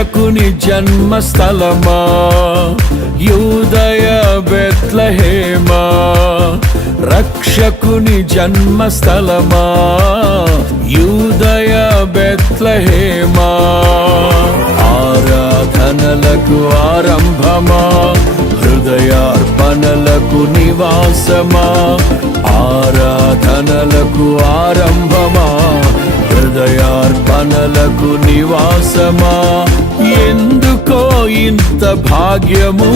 రక్షకుని జన్మస్థలమా యూదయ బెత్లెహేమా, రక్షకుని జన్మస్థలమా యూదయ బెత్లెహేమా. ఆరాధనలకు ఆరంభమా, హృదయార్పణలకు నివాసమా, ఆరాధనలకు ఆరంభమా, హృదయార్పణలకు నివాసమా. ఎందుకో ఇంత భాగ్యము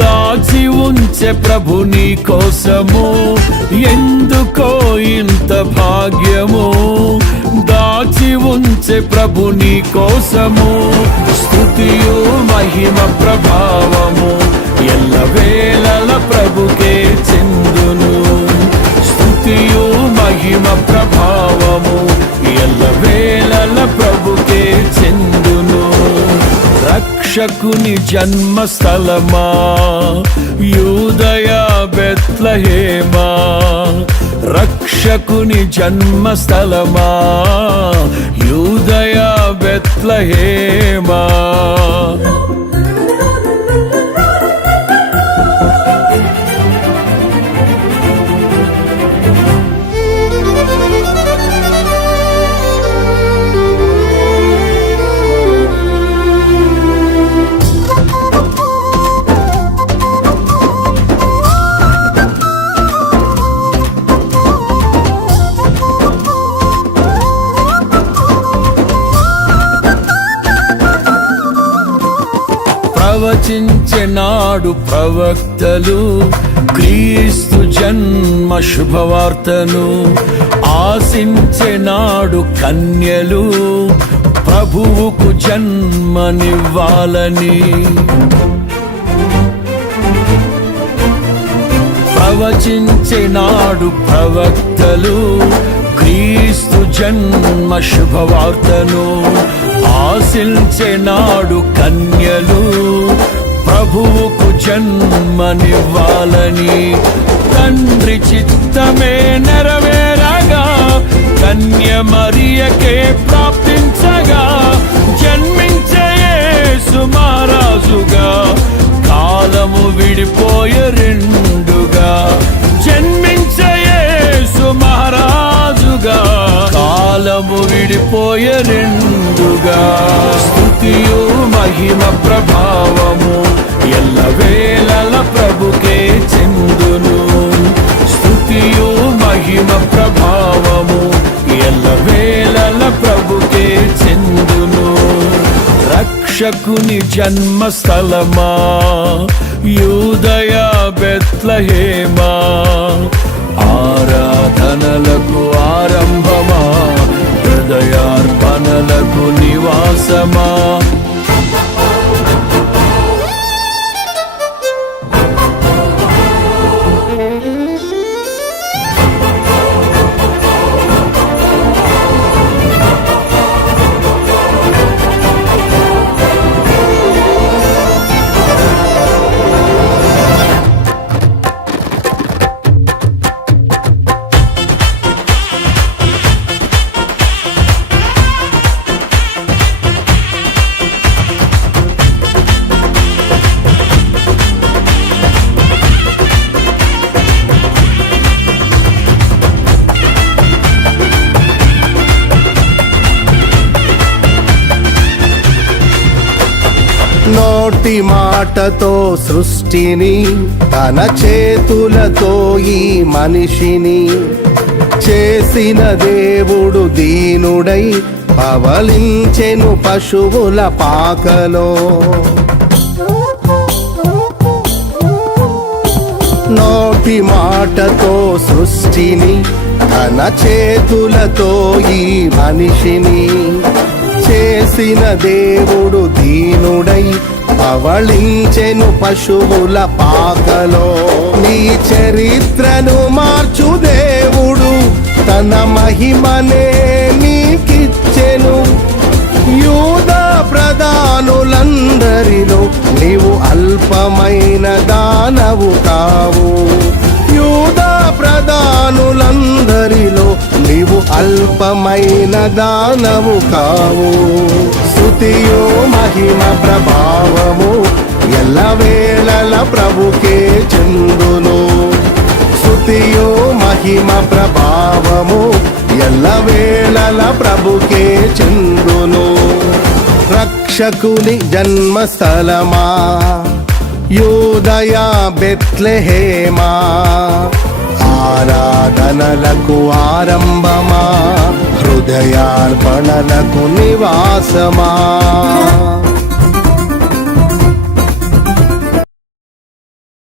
దాచి ఉంచే ప్రభు నీ కోసము, ఎందుకో ఇంత భాగ్యము దాచి ఉంచే ప్రభు నీ కోసము. స్తుతియు మహిమ ప్రభావము ఎల్లవేళల ప్రభుకే చెందును, స్తుతియు మహిమ ప్రభావము ఎల్లవేళల ప్రభుకే చెందును. రక్షకుని జన్మస్థలమా యూదయ బెత్లెహేమా, రక్షకుని జన్మస్థలమా యూదయ బెత్లెహేమా. ప్రవచించెనాడు ప్రవక్తలు క్రీస్తు జన్మ శుభవార్తను, ఆశించెనాడు కన్యలు ప్రభువుకు జన్మనివ్వాలని. ప్రవచించెనాడు ప్రవక్తలు క్రీస్తు జన్మ శుభవార్తను, ఆశించెనాడు కన్యలు ప్రభువుకు జన్మనివ్వాలని. తండ్రి చిత్తమే నెరవేరగా కన్య మరియకే ప్రాప్తించగా, జన్మించే యేసు మహారాజుగా కాలము విడిపోయే రెండుగా, జన్మించే యేసు మహారాజుగా కాలము విడిపోయే రెండుగా. స్తుతియు మహిమ ప్రభావము ఎల్లవేళల ప్రభుకే చెందును, స్తుతియు మహిమ ప్రభావము ఎల్లవేళల ప్రభుకే చెందును. రక్షకుని జన్మస్థలమా యూదయ బెత్లెహేమా, ఆరాధనలకు ఆరంభమా, హృదయార్పణలకు నివాసమా. నోటి మాటతో సృష్టిని, తన చేతులతో ఈ మనిషిని చేసిన దేవుడు దీనుడై పవలించెను పశువుల పాకలో. నోటి మాటతో సృష్టిని, తన చేతులతో ఈ మనిషిని చేసిన దేవుడు దీనుడై పవళించెను పశువుల పాకలో. నీ చరిత్రను మార్చు దేవుడు తన మహిమనే నీకిచ్చెను. యూదా ప్రధానులందరిలో నీవు అల్పమైన దానవు కావు. యూదా ప్రధానులందరిలో నీవు అల్పమైన దానవు కావు. స్తుతియు మహిమ ప్రభావము ఎల్లవేళల ప్రభుకే చెందును. స్తుతియు మహిమ ప్రభావము ఎల్లవేళల ప్రభుకే చెందును. రక్షకుని జన్మస్థలమా యూదయ బెత్లెహేమా, ఆరాధనలకు ఆరంభమా, హృదయార్పణలకు నివాసమా.